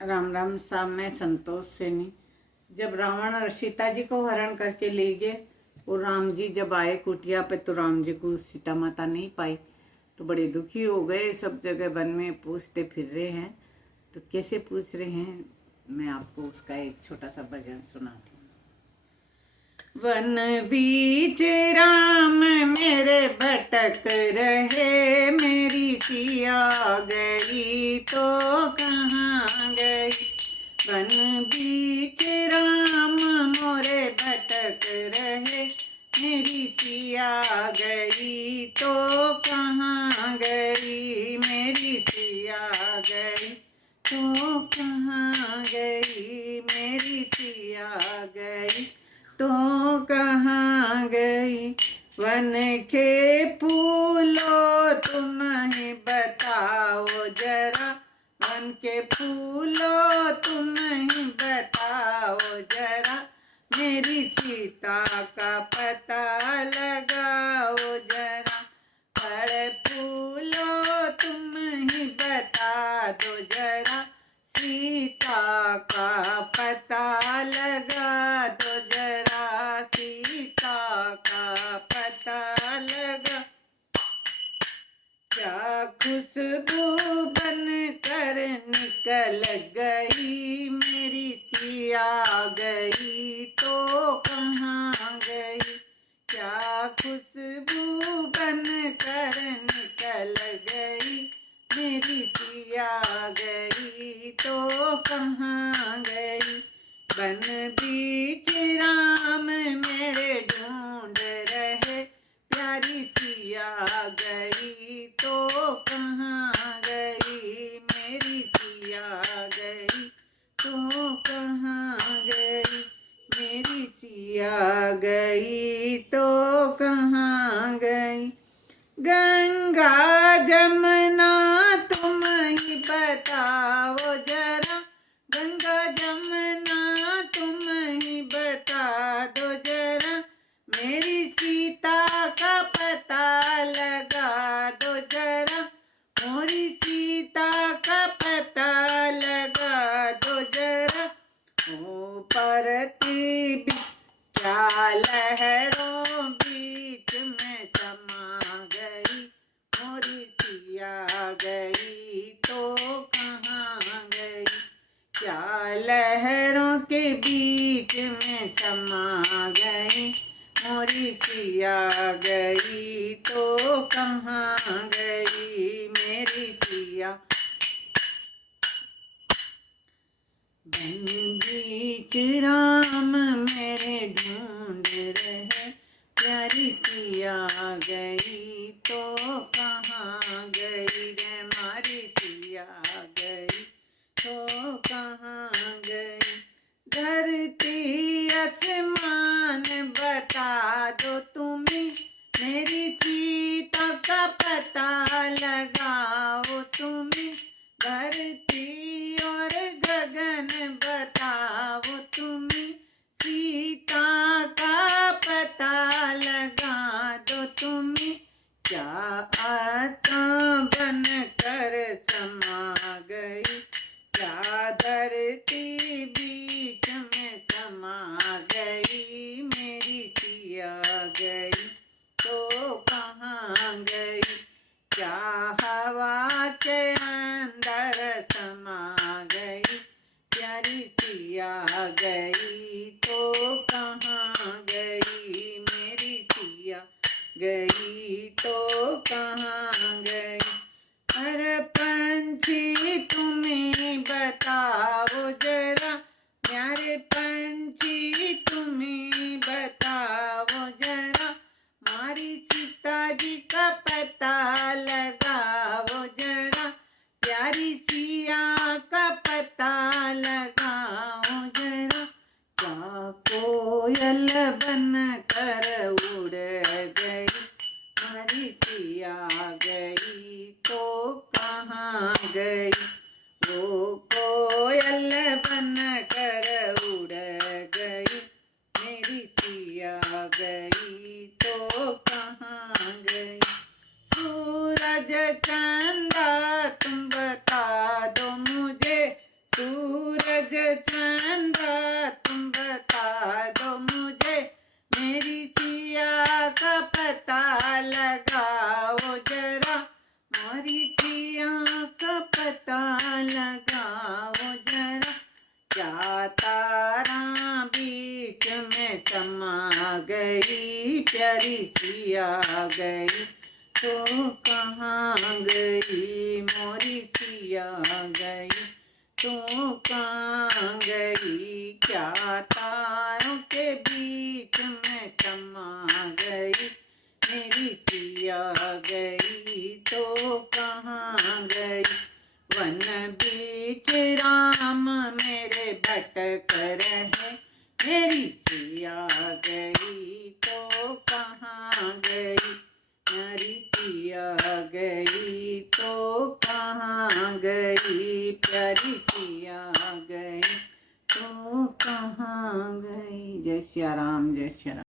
राम राम साहब, मैं संतोष सेनी। जब रावण और सीता जी को हरण करके ले गए और राम जी जब आए कुटिया पे तो राम जी को सीता माता नहीं पाई तो बड़े दुखी हो गए। सब जगह वन में पूछते फिर रहे हैं। तो कैसे पूछ रहे हैं, मैं आपको उसका एक छोटा सा भजन सुनाती हूँ। वन बीच राम मेरे भटक रहे, मेरी सिया गई तो कहाँ गई। वन बीच राम मोरे भटक रहे, मेरी सिया गई तो कहाँ गई। मेरी सिया गई तो कहाँ गई। मेरी सिया गई तो कहाँ गई। वन के फूलों तुम ही बताओ जरा, वन के फूलों तुम ही बताओ जरा, मेरी सीता का पता लगाओ जरा। बड़े फूलों तुम ही बता दो जरा, सीता का पता लगा दो जरा, सीता का पता लगा। क्या खुशबू बन कर निकल गई, मेरी सिया गई तो कहाँ गई। क्या खुशबू बन कर निकल गई, मेरी सिया गई तो कहाँ गई। वन बीच राम मेरे ढूंढ रहे, प्यारी सिया गई तो कहाँ गई। मेरी सिया गई तो कहाँ गई। मेरी सिया गई तो कहाँ गई। गंगा जमुना तुम ही बताओ जरा, गंगा जमुना तुम ही बता दो जरा, मेरी सीता का पता लगा दो जरा, मोरी सीता का पता लगा दो जरा। ओ परती क्या लहरों बीच में समा गई, मोरी सिया गई तो कहाँ गई। क्या लहरों के बीच में समा गई, मोरी सिया गई तो कहाँ गई। मेरी सिया वन बीच राम मेरे ढूंढ रहे, प्यारी सिया गई तो कहाँ गई रे। मारी सिया गई तो कहाँ गई। धरती आसमान बता दो तुम्हें, मेरी सीता का पता लगाओ तुम्हें। धरती और गगन बताओ तुम्हें, सीता का पता लगा दो तुम्हें। क्या आत्मा बन कर समा गई, क्या धरती बीच में समा गई। मेरी सिया गई तो कहाँ गई। क्या हवा के अंदर समा गई, प्यारी सिया गई तो कहाँ गई। मेरी सिया गई तो कहाँ गई। अरे पंछी तुम्हें बताओ जरा, प्यारे पंछी तुम्हें बताओ जरा, मारी सीता जी का पता लगाओ जरा, प्यारी सिया का पता लगाओ जरा। क्या कोयल बन कर उड़ गई, मारी सिया गई तो कहाँ गई। वो कोयल बन कर उड़ गई, मेरी सिया गई तो कहाँ गई। सूरज चंदा तुम बता दो मुझे, सूरज चंदा तुम बता दो मुझे, मेरी सिया का पता लगाओ जरा, मोरी सिया का पता लगाओ जरा। क्या तारा बीच में समा गई, प्यारी सिया गई तो कहाँ गई, मोरी सिया गई तो कहाँ गई। क्या तारों के बीच में समा गई, मेरी सिया गई तो कहाँ गई। वन बीच राम मेरे भटक रहे, मेरी सिया गई तो कहाँ गई, मेरी सिया गई तो कहाँ गई, प्यारी सिया गई तो कहाँ गई। जय सिया राम, जय सिया राम।